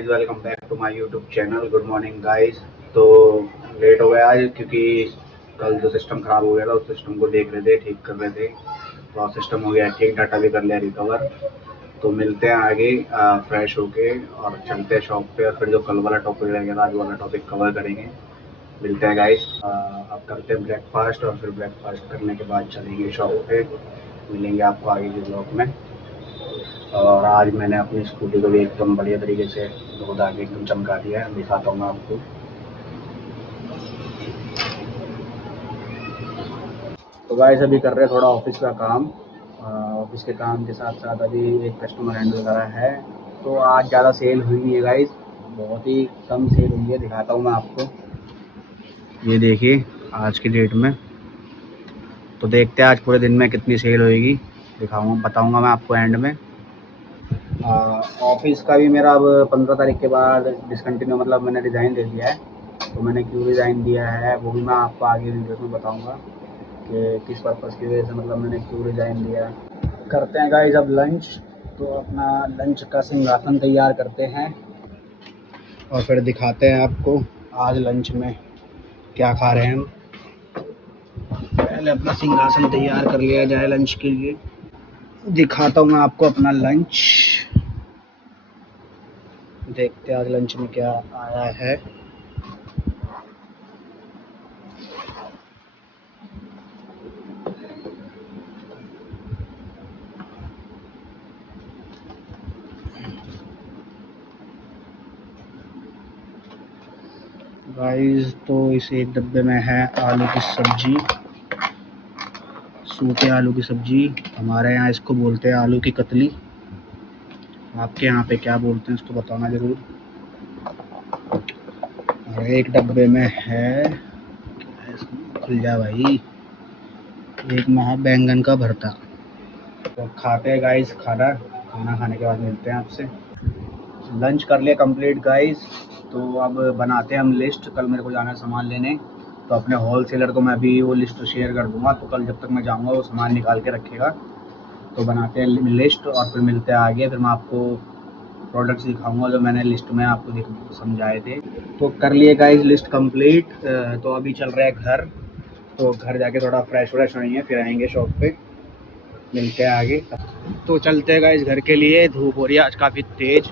Guys, welcome back to my YouTube channel. Good morning guys. तो late हो गया आज क्योंकि कल जो सिस्टम ख़राब हो गया था उस सिस्टम को देख रहे थे, ठीक कर रहे थे। तो आज सिस्टम हो गया ठीक, डाटा भी कर लिया रिकवर। तो मिलते हैं आगे फ्रेश होके और चलते हैं शॉप पे, और फिर जो कल वाला टॉपिक रह गया था आज वाला टॉपिक कवर करेंगे। मिलते हैं गाइस। अब करते हैं ब्रेकफास्ट और फिर ब्रेकफास्ट करने के बाद चलेंगे शॉप पे। मिलेंगे आपको आगे के ब्लॉग में। और आज मैंने अपनी स्कूटी को भी एकदम बढ़िया तरीके से धो धा के एकदम चमका दिया है, दिखाता हूँ मैं आपको। तो गाइस अभी कर रहे हैं थोड़ा ऑफिस का काम। ऑफिस के काम के साथ साथ अभी एक कस्टमर हैंडल करा है। तो आज ज़्यादा सेल हुई नहीं है गाइस, बहुत ही कम सेल हुई है। दिखाता हूँ मैं आपको, ये देखिए आज की डेट में। तो देखते हैं आज पूरे दिन में कितनी सेल होएगी, दिखाऊँगा, बताऊँगा मैं आपको एंड में। ऑफिस का भी मेरा अब 15 तारीख के बाद डिसकंटिन्यू, मतलब मैंने रिज़ाइन दे दिया है। तो मैंने क्यों रिज़ाइन दिया है वो भी मैं आपको आगे वीडियो में बताऊंगा कि किस पर्पज़ की वजह से, मतलब मैंने क्यों रिज़ाइन दिया है। करते हैं गाइस अब लंच। तो अपना लंच का सिंहासन तैयार करते हैं और फिर दिखाते हैं आपको आज लंच में क्या खा रहे हैं हम। पहले अपना सिंहासन तैयार कर लिया जाए लंच के लिए। दिखाता हूँ मैं आपको अपना लंच। देखते हैं आज लंच में क्या आया है। गाइस तो इस एक डब्बे में है आलू की सब्जी, सूखे आलू की सब्जी। हमारे यहाँ इसको बोलते हैं आलू की कतली। आपके यहाँ पे क्या बोलते हैं इसको बताना ज़रूर। और एक डब्बे में है, खुल जा भाई, एक में है बैंगन का भरता। तो खाते हैं गाइस खाना खाने के बाद मिलते हैं आपसे। लंच कर लिया कंप्लीट गाइस। तो अब बनाते हैं हम लिस्ट। कल मेरे को जाना है सामान लेने, तो अपने होल सेलर को मैं अभी वो लिस्ट शेयर कर दूंगा। तो कल जब तक मैं जाऊंगा वो सामान निकाल के रखेगा। तो बनाते हैं लिस्ट और फिर मिलते हैं आगे। फिर मैं आपको प्रोडक्ट्स दिखाऊंगा जो मैंने लिस्ट में आपको समझाए थे। तो कर लिए गाइस लिस्ट कंप्लीट। तो अभी चल रहा है घर। तो घर जाके थोड़ा फ्रेश व्रेश होएंगे, फिर आएंगे शॉप पे, मिलते हैं आगे। तो चलते हैं गाइस घर के लिए। धूप हो रही है आज काफ़ी तेज़।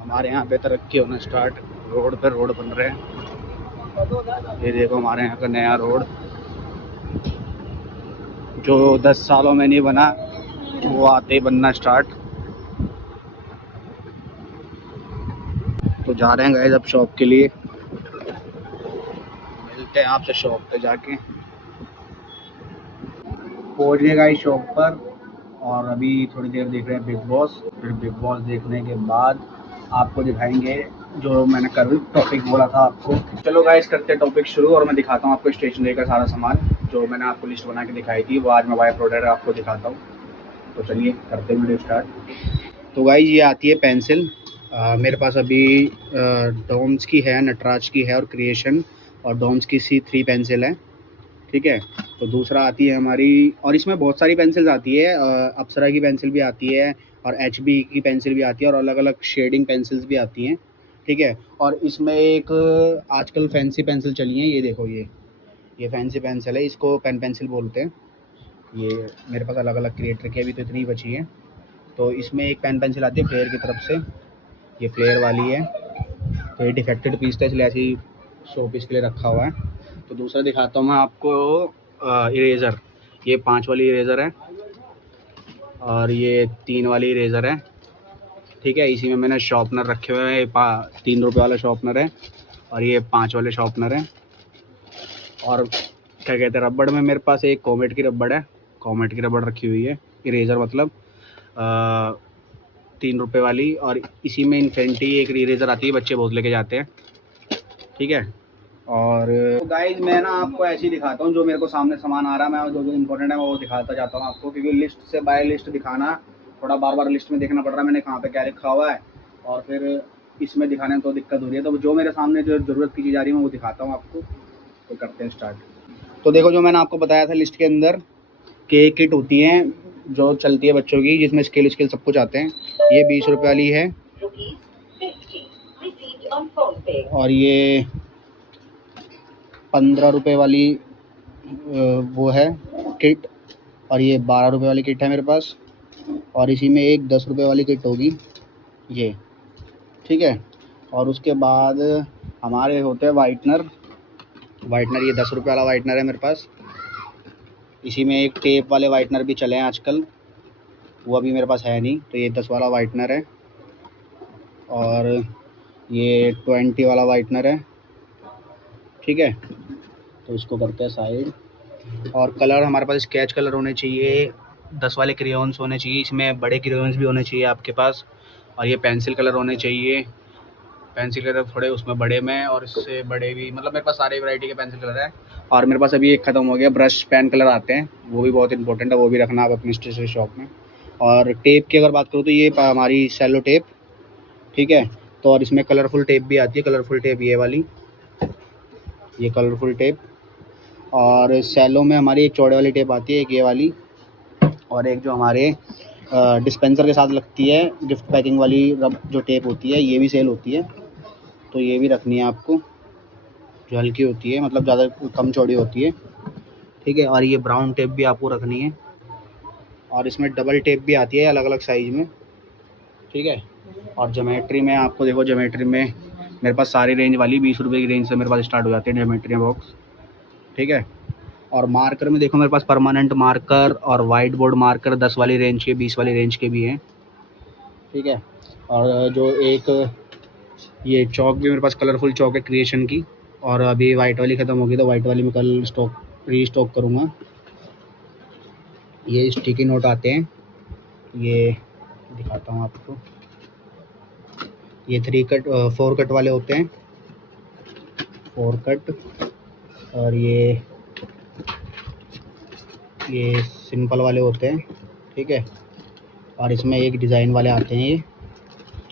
हमारे यहाँ पे तरक्की होना स्टार्ट, रोड पे रोड बन रहे हैं। ये देखो हमारे यहाँ का नया रोड जो 10 सालों में नहीं बना, वो आते ही बनना स्टार्ट। तो जा रहे हैं गाइस अब शॉप के लिए, मिलते हैं आपसे शॉप पे जाके। पहुँच गए गाइस शॉप पर और अभी थोड़ी देर देख रहे हैं बिग बॉस। फिर बिग बॉस देखने के बाद आपको दिखाएंगे जो मैंने कल टॉपिक बोला था आपको। चलो गाइस करते हैं टॉपिक शुरू, और मैं दिखाता हूँ आपको स्टेशनरी का सारा सामान जो मैंने आपको लिस्ट बना के दिखाई थी, वो आज मैं बाय प्रोडक्ट आपको दिखाता हूँ। तो चलिए करते हैं वीडियो स्टार्ट। तो गाइस ये आती है पेंसिल। मेरे पास अभी डॉम्स की है, नटराज की है और क्रिएशन, और डॉम्स की C3 पेंसिल है, ठीक है। तो दूसरा आती है हमारी, और इसमें बहुत सारी पेंसिल्स आती है। अप्सरा की पेंसिल भी आती है और HB की पेंसिल भी आती है और अलग अलग शेडिंग पेंसिल्स भी आती हैं, ठीक है। और इसमें एक आजकल फैंसी पेंसिल चली है, ये देखो, ये फैंसी पेंसिल है, इसको पेन पेंसिल बोलते हैं। ये मेरे पास अलग अलग क्रिएटर की अभी तो इतनी बची है। तो इसमें एक पेन पेंसिल आती है फ्लेयर की तरफ से, ये फ्लेयर वाली है। तो ये डिफेक्टेड पीस था इसलिए ऐसी 100 पीस के लिए रखा हुआ है। तो दूसरा दिखाता हूँ मैं आपको इरेज़र। ये 5 वाली इरेज़र है और ये 3 वाली इरेज़र है, ठीक है। इसी में मैंने शॉर्पनर रखे हुए हैं। 3 रुपये वाला शॉर्पनर है और ये 5 वाले शॉर्पनर है। और क्या कहते हैं, रबड़ में मेरे पास एक कॉमेट की रबड़ है, कॉमेट की रबड़ रखी हुई है, इरेज़र मतलब 3 रुपये वाली। और इसी में इन्फिनिटी एक इरेज़र आती है, बच्चे बहुत लेके जाते हैं, ठीक है। और तो गाइज मैं ना आपको ऐसे ही दिखाता हूँ जो मेरे को सामने सामान आ रहा है, मैं जो इम्पोर्टेंट है मैं वो दिखाता जाता हूँ आपको, क्योंकि लिस्ट से बाय लिस्ट दिखाना थोड़ा बार बार लिस्ट में देखना पड़ रहा है मैंने कहाँ पे क्या लिखा हुआ है, और फिर इसमें दिखाने में तो दिक्कत हो रही है। तो जो मेरे सामने जो ज़रूरत की चीज़ आ रही है मैं वो दिखाता हूँ आपको। तो करते हैं स्टार्ट। तो देखो जो मैंने आपको बताया था लिस्ट के अंदर कि एक किट होती है जो चलती है बच्चों की, जिसमें स्केल सब कुछ आते हैं। ये 20 रुपये वाली है, और ये 15 रुपये वाली वो है किट, और ये 12 रुपये वाली किट है मेरे पास, और इसी में एक 10 रुपये वाली किट होगी ये, ठीक है। और उसके बाद हमारे होते हैं वाइटनर, ये 10 रुपये वाला वाइटनर है मेरे पास। इसी में एक टेप वाले वाइटनर भी चले हैं आजकल, वो अभी मेरे पास है नहीं, तो ये 10 वाला वाइटनर है। और ये 20 वाला वाइटनर है, ठीक है। तो इसको करते हैं साइड। और कलर हमारे पास स्केच कलर होने चाहिए, 10 वाले क्रेयॉन्स होने चाहिए, इसमें बड़े क्रेयॉन्स भी होने चाहिए आपके पास। और ये पेंसिल कलर होने चाहिए, पेंसिल कलर थोड़े उसमें बड़े में, और इससे बड़े भी, मतलब मेरे पास सारे वैरायटी के पेंसिल कलर है। और मेरे पास अभी एक ख़त्म हो गया, ब्रश पेन कलर आते हैं, वो भी बहुत इंपॉर्टेंट है, वो भी रखना आप अपनी स्टेशनरी शॉप में। और टेप की अगर बात करूँ तो ये हमारी सेलो टेप, ठीक है। तो और इसमें कलरफुल टेप भी आती है, कलरफुल टेप ये वाली, ये कलरफुल टेप। और सेलो में हमारी एक चौड़े वाली टेप आती है, एक ये वाली, और एक जो हमारे डिस्पेंसर के साथ लगती है गिफ्ट पैकिंग वाली रब जो टेप होती है, ये भी सेल होती है, तो ये भी रखनी है आपको, जो हल्की होती है, मतलब ज़्यादा कम चौड़ी होती है, ठीक है। और ये ब्राउन टेप भी आपको रखनी है, और इसमें डबल टेप भी आती है अलग अलग साइज़ में, ठीक है। और ज्योमेट्री में आपको देखो, ज्योमेट्री में मेरे पास सारी रेंज वाली 20 रुपये की रेंज से मेरे पास स्टार्ट हो जाती है ज्योमेट्री बॉक्स, ठीक है। और मार्कर में देखो, मेरे पास परमानेंट मार्कर और वाइट बोर्ड मार्कर 10 वाली रेंज के, 20 वाली रेंज के भी हैं, ठीक है। और जो एक ये चौक भी मेरे पास कलरफुल चौक है क्रिएशन की, और अभी वाइट वाली ख़त्म होगी तो वाइट वाली में कल रीस्टॉक करूँगा। ये स्टिकी नोट आते हैं, ये दिखाता हूँ आपको, ये 4 कट वाले होते हैं, 4 कट। और ये सिंपल वाले होते हैं, ठीक है। और इसमें एक डिज़ाइन वाले आते हैं, ये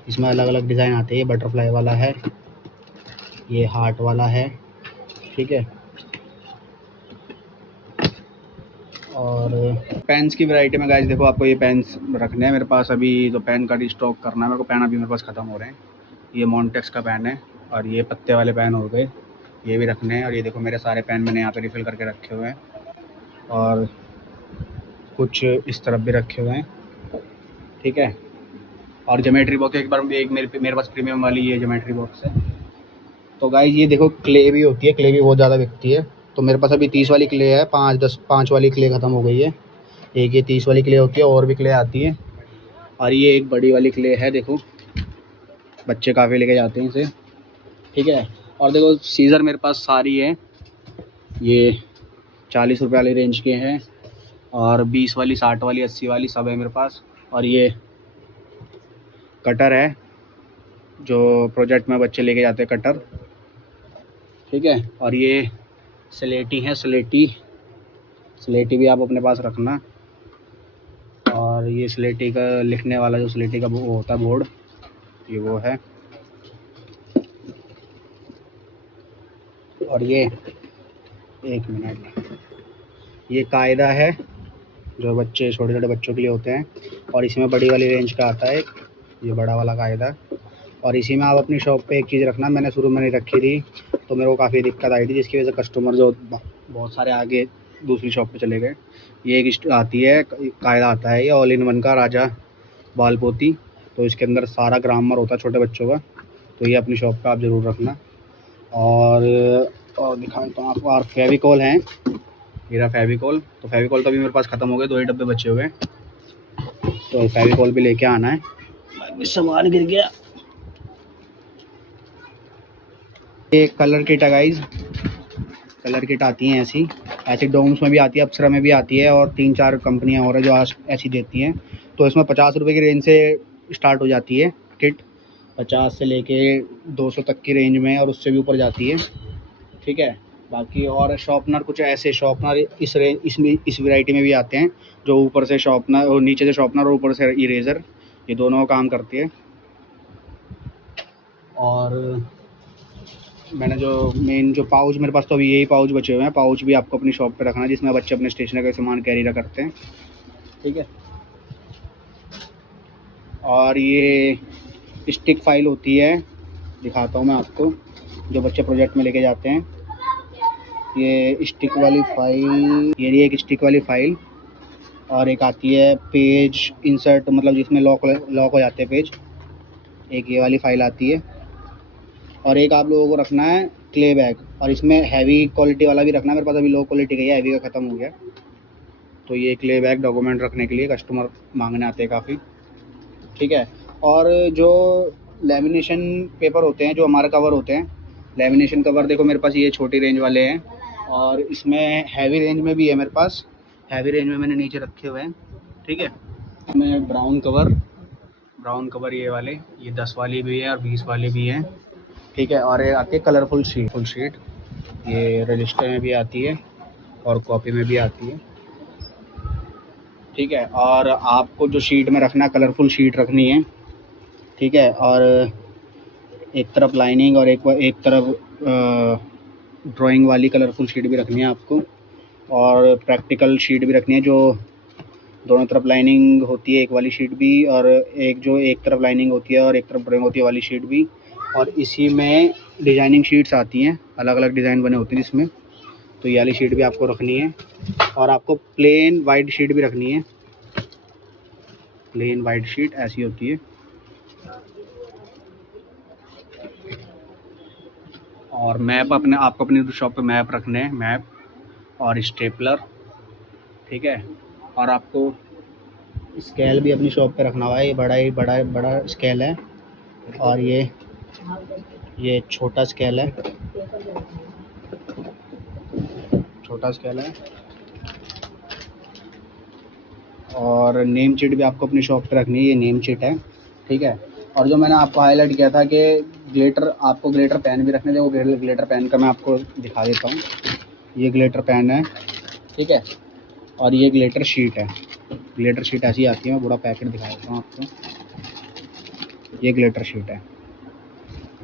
इसमें अलग अलग डिज़ाइन आते हैं, ये बटरफ्लाई वाला है, ये हार्ट वाला है, ठीक है। और पेन्स की वैरायटी में गाइस देखो, आपको ये पेन्स रखने हैं मेरे पास अभी, तो पेन का रिस्टॉक करना है मेरे को, पेन अभी मेरे पास ख़त्म हो रहे हैं। ये मॉन्टेक्स का पेन है, और ये पत्ते वाले पेन हो गए, ये भी रखने हैं। और ये देखो मेरे सारे पेन मैंने यहाँ पे रिफ़िल करके रखे हुए हैं, और कुछ इस तरफ भी रखे हुए हैं, ठीक है। और ज्योमेट्री बॉक्स एक बार एक मेरे पास प्रीमियम वाली ये ज्योमेट्री बॉक्स है। तो गाइस ये देखो, क्ले भी होती है, क्ले भी बहुत ज़्यादा बिकती है, तो मेरे पास अभी 30 वाली क्ले है, 5 वाली क्ले ख़त्म हो गई है, एक ये 30 वाली क्ले होती है, और भी क्ले आती है। और ये एक बड़ी वाली क्ले है, देखो बच्चे काफ़ी लेके जाते हैं इसे, ठीक है। और देखो सीज़र मेरे पास सारी है, ये 40 रुपये वाली रेंज के हैं, और 20 वाली, 60 वाली, 80 वाली सब है मेरे पास। और ये कटर है, जो प्रोजेक्ट में बच्चे लेके जाते हैं कटर, ठीक है। और ये स्लेटी है, स्लेटी भी आप अपने पास रखना। और ये स्लेटी का लिखने वाला जो स्लेटी का वो होता है बोर्ड, ये वो है। और ये 1 मिनट, ये कायदा है जो बच्चे, छोटे छोटे बच्चों के लिए होते हैं, और इसमें बड़ी वाली रेंज का आता है ये बड़ा वाला कायदा। और इसी में आप अपनी शॉप पे एक चीज़ रखना, मैंने शुरू में नहीं रखी थी तो मेरे को काफ़ी दिक्कत आई थी, जिसकी वजह से कस्टमर जो बहुत सारे आगे दूसरी शॉप पे चले गए। ये एक आती है कायदा, आता है ये ऑल इन वन का, राजा बालपोती, तो इसके अंदर सारा ग्रामर होता है छोटे बच्चों का, तो ये अपनी शॉप पे आप ज़रूर रखना। और दिखाता हूँ आपको, और फेविकॉल हैं, मेरा फेविकॉल, तो फेविकॉल तो अभी मेरे पास ख़त्म हो गए, 2 ही डब्बे बचे हुए हैं, तो फेविकॉल भी लेके आना है। सामान गिर गया। ये कलर किट है गाइज, कलर किट आती हैं ऐसी डोम्स में भी आती है, अप्सरा में भी आती है, और 3-4 कंपनियां और है जो आज ऐसी देती हैं। तो इसमें 50 रुपये की रेंज से स्टार्ट हो जाती है किट, 50 से लेके 200 तक की रेंज में, और उससे भी ऊपर जाती है, ठीक है। बाकी और शॉर्पनर, कुछ ऐसे शॉर्पनर इस रेंज, इसमें इस वैरायटी में भी आते हैं, जो ऊपर से शॉर्पनर और नीचे से शॉर्पनर और ऊपर से इरेज़र, ये दोनों काम करती है। और मैंने जो मेन जो पाउच, मेरे पास तो अभी यही पाउच बचे हुए हैं, पाउच भी आपको अपनी शॉप पे रखना है, जिसमें बच्चे अपने स्टेशनरी का सामान कैरी करते हैं, ठीक है। और ये स्टिक फाइल होती है, दिखाता हूँ मैं आपको, जो बच्चे प्रोजेक्ट में लेके जाते हैं। ये स्टिक वाली फाइल, ये रही एक स्टिक वाली फाइल, और एक आती है पेज इंसर्ट, मतलब जिसमें लॉक लॉक हो जाते हैं पेज, एक ये वाली फाइल आती है। और एक आप लोगों को रखना है क्ले बैग, और इसमें हैवी क्वालिटी वाला भी रखना है। मेरे पास अभी लो क्वालिटी का ही है, हैवी का ख़त्म हो गया। तो ये क्ले बैग डॉक्यूमेंट रखने के लिए कस्टमर मांगने आते हैं काफ़ी, ठीक है। और जो लेमिनेशन पेपर होते हैं, जो हमारा कवर होते हैं, लेमिनेशन कवर देखो मेरे पास ये छोटी रेंज वाले हैं, और इसमें हैवी रेंज में भी है मेरे पास। हैवी रेंज में मैंने नीचे रखे हुए हैं, ठीक है। इसमें ब्राउन कवर ये वाले, ये 10 वाली भी है और 20 वाली भी है, ठीक है। और ये आती है कलरफुल शीट, फुल शीट, ये रजिस्टर में भी आती है और कॉपी में भी आती है, ठीक है। और आपको जो शीट में रखना, कलरफुल शीट रखनी है, ठीक है। और एक तरफ लाइनिंग और एक तरफ ड्राइंग वाली कलरफुल शीट भी रखनी है आपको, और प्रैक्टिकल शीट भी रखनी है, जो दोनों तरफ लाइनिंग होती है, एक वाली शीट भी, और एक जो एक तरफ लाइनिंग होती है और एक तरफ ड्राइंग होती है वाली शीट भी। और इसी में डिज़ाइनिंग शीट्स आती हैं, अलग अलग डिज़ाइन बने होते हैं जिसमें, तो ये वाली शीट भी आपको रखनी है। और आपको प्लेन वाइट शीट भी रखनी है, प्लेन वाइट शीट ऐसी होती है। और मैप आपको अपनी शॉप पे मैप रखने हैं, मैप और स्टेपलर, ठीक है। और आपको स्केल भी अपनी शॉप पे रखना हुआ है, ये बड़ा स्केल है, और ये छोटा स्केल है, छोटा स्केल है। और नेम शीट भी आपको अपनी शॉप पे रखनी है, ये नेम शीट है, ठीक है। और जो मैंने आपको हाईलाइट किया था कि ग्लिटर पेन भी रखने थे, वो ग्लिटर पेन का मैं आपको दिखा देता हूँ। ये ग्लिटर पेन है, ठीक है। और ये ग्लिटर शीट है, ग्लिटर शीट ऐसी आती है, मैं पूरा पैकेट दिखा देता हूँ आपको। ये ग्लिटर शीट है,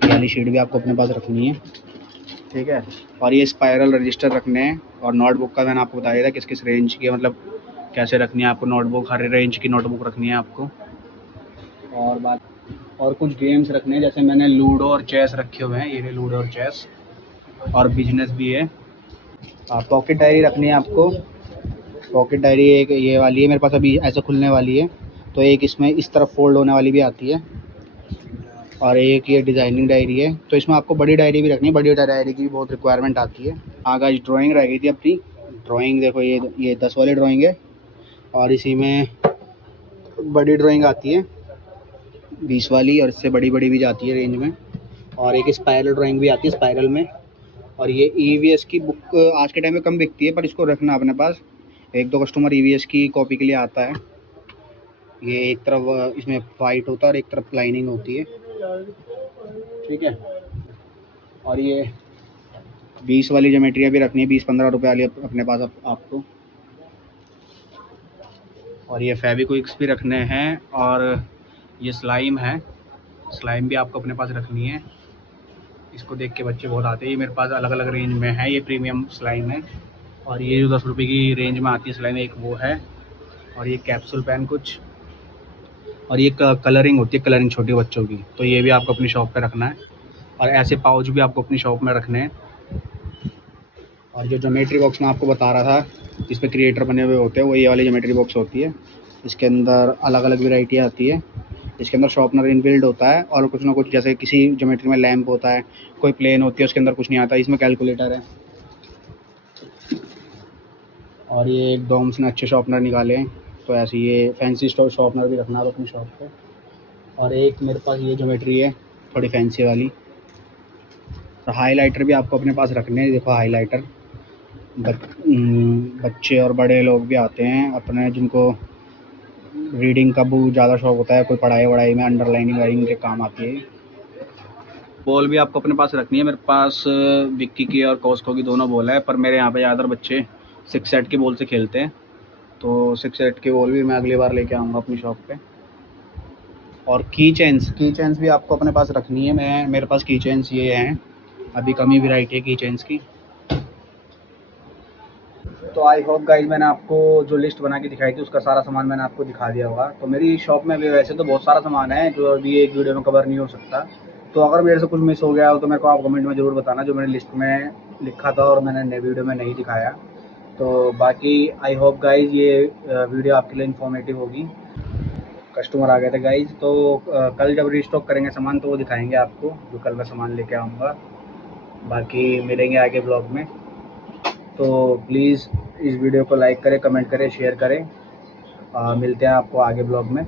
ये वाली शीट भी आपको अपने पास रखनी है, ठीक है। और ये स्पायरल रजिस्टर रखने हैं। और नोटबुक का मैंने आपको बताया था किस किस रेंज की, मतलब कैसे रखनी है आपको नोटबुक, हर रेंज की नोटबुक रखनी है आपको। और कुछ गेम्स रखने हैं, जैसे मैंने लूडो और चेस रखे हुए हैं, ये लूडो और चेस, और बिजनेस भी है। पॉकेट डायरी रखनी है आपको, पॉकेट डायरी एक ये वाली है मेरे पास अभी, ऐसे खुलने वाली है। तो एक इसमें इस तरफ फोल्ड होने वाली भी आती है, और एक ये डिज़ाइनिंग डायरी है। तो इसमें आपको बड़ी डायरी भी रखनी है, बड़ी डायरी की भी बहुत रिक्वायरमेंट आती है। आगे ड्राइंग रह गई थी अपनी, ड्राइंग देखो, ये 10 वाली ड्राइंग है, और इसी में बड़ी ड्राइंग आती है 20 वाली, और इससे बड़ी बड़ी भी जाती है रेंज में। और एक स्पायरल ड्राइंग भी आती है स्पायरल में। और ये EVS की बुक आज के टाइम में कम बिकती है, पर इसको रखना अपने पास, एक दो कस्टमर EVS की कॉपी के लिए आता है। ये एक तरफ इसमें वाइट होता है और एक तरफ लाइनिंग होती है, ठीक है। और ये 20 वाली ज्योमेट्रिया भी रखनी है, 20-15 रुपये वाली अपने पास आपको। और ये फेविक्विक्स भी रखने हैं, और ये स्लाइम है, स्लाइम भी आपको अपने पास रखनी है। इसको देख के बच्चे बहुत आते हैं, ये मेरे पास अलग अलग रेंज में है, ये प्रीमियम स्लाइम है। और ये जो 10 रुपये की रेंज में आती है स्लाइम, एक वो है। और ये कैप्सूल पेन कुछ, और ये कलरिंग होती है, कलरिंग छोटे बच्चों की, तो ये भी आपको अपनी शॉप पे रखना है। और ऐसे पाउच भी आपको अपनी शॉप में रखने हैं। और जो ज्योमेट्री बॉक्स मैं आपको बता रहा था, जिस पे क्रिएटर बने हुए होते हैं, वो ये वाली ज्योमेट्री बॉक्स होती है। इसके अंदर अलग अलग वैरायटी आती है, इसके अंदर शॉर्पनर इनबिल्ड होता है, और कुछ ना कुछ, जैसे किसी ज्योमेट्री में लैंप होता है, कोई प्लेन होती है, उसके अंदर कुछ नहीं आता, इसमें कैलकुलेटर है। और ये एक डोम्स ने अच्छे शॉर्पनर निकाले हैं, तो ऐसे ये फैंसी शॉर्पनर भी रखना है अपनी शॉप पे। और एक मेरे पास ये ज्योमेट्री है थोड़ी फैंसी वाली। और हाईलाइटर भी आपको अपने पास रखने हैं, देखो हाईलाइटर, बच्चे और बड़े लोग भी आते हैं अपने, जिनको रीडिंग का बहुत ज़्यादा शौक होता है, कोई पढ़ाई वढ़ाई में अंडरलाइनिंग वाइनिंग के काम आती है। बॉल भी आपको अपने पास रखनी है, मेरे पास विक्की की और कॉस्को की दोनों बॉल है, पर मेरे यहाँ पे ज़्यादातर बच्चे 6 सेट की बॉल से खेलते हैं, तो 6 सेट की बॉल भी मैं अगली बार लेके आऊँगा अपनी शॉप पे। और की चेन्स भी आपको अपने पास रखनी है, मेरे पास की चेन्स ये हैं, अभी कम ही वैरायटी है की चेन्स की। तो आई होप गाइज मैंने आपको जो लिस्ट बना के दिखाई थी उसका सारा सामान मैंने आपको दिखा दिया होगा। तो मेरी शॉप में भी वैसे तो बहुत सारा सामान है जो अभी एक वीडियो में कवर नहीं हो सकता, तो अगर मेरे से कुछ मिस हो गया हो तो मेरे को आप कमेंट में ज़रूर बताना, जो मैंने लिस्ट में लिखा था और मैंने नए वीडियो में नहीं दिखाया। तो बाकी आई होप गाइज ये वीडियो आपके लिए इन्फॉर्मेटिव होगी। कस्टमर आ गए थे गाइज, तो कल जब रीस्टॉक करेंगे सामान तो वो दिखाएंगे आपको, जो कल मैं सामान लेके आऊँगा। बाकी मिलेंगे आगे ब्लॉग में। तो प्लीज़ इस वीडियो को लाइक करें, कमेंट करें, शेयर करें। मिलते हैं आपको आगे ब्लॉग में।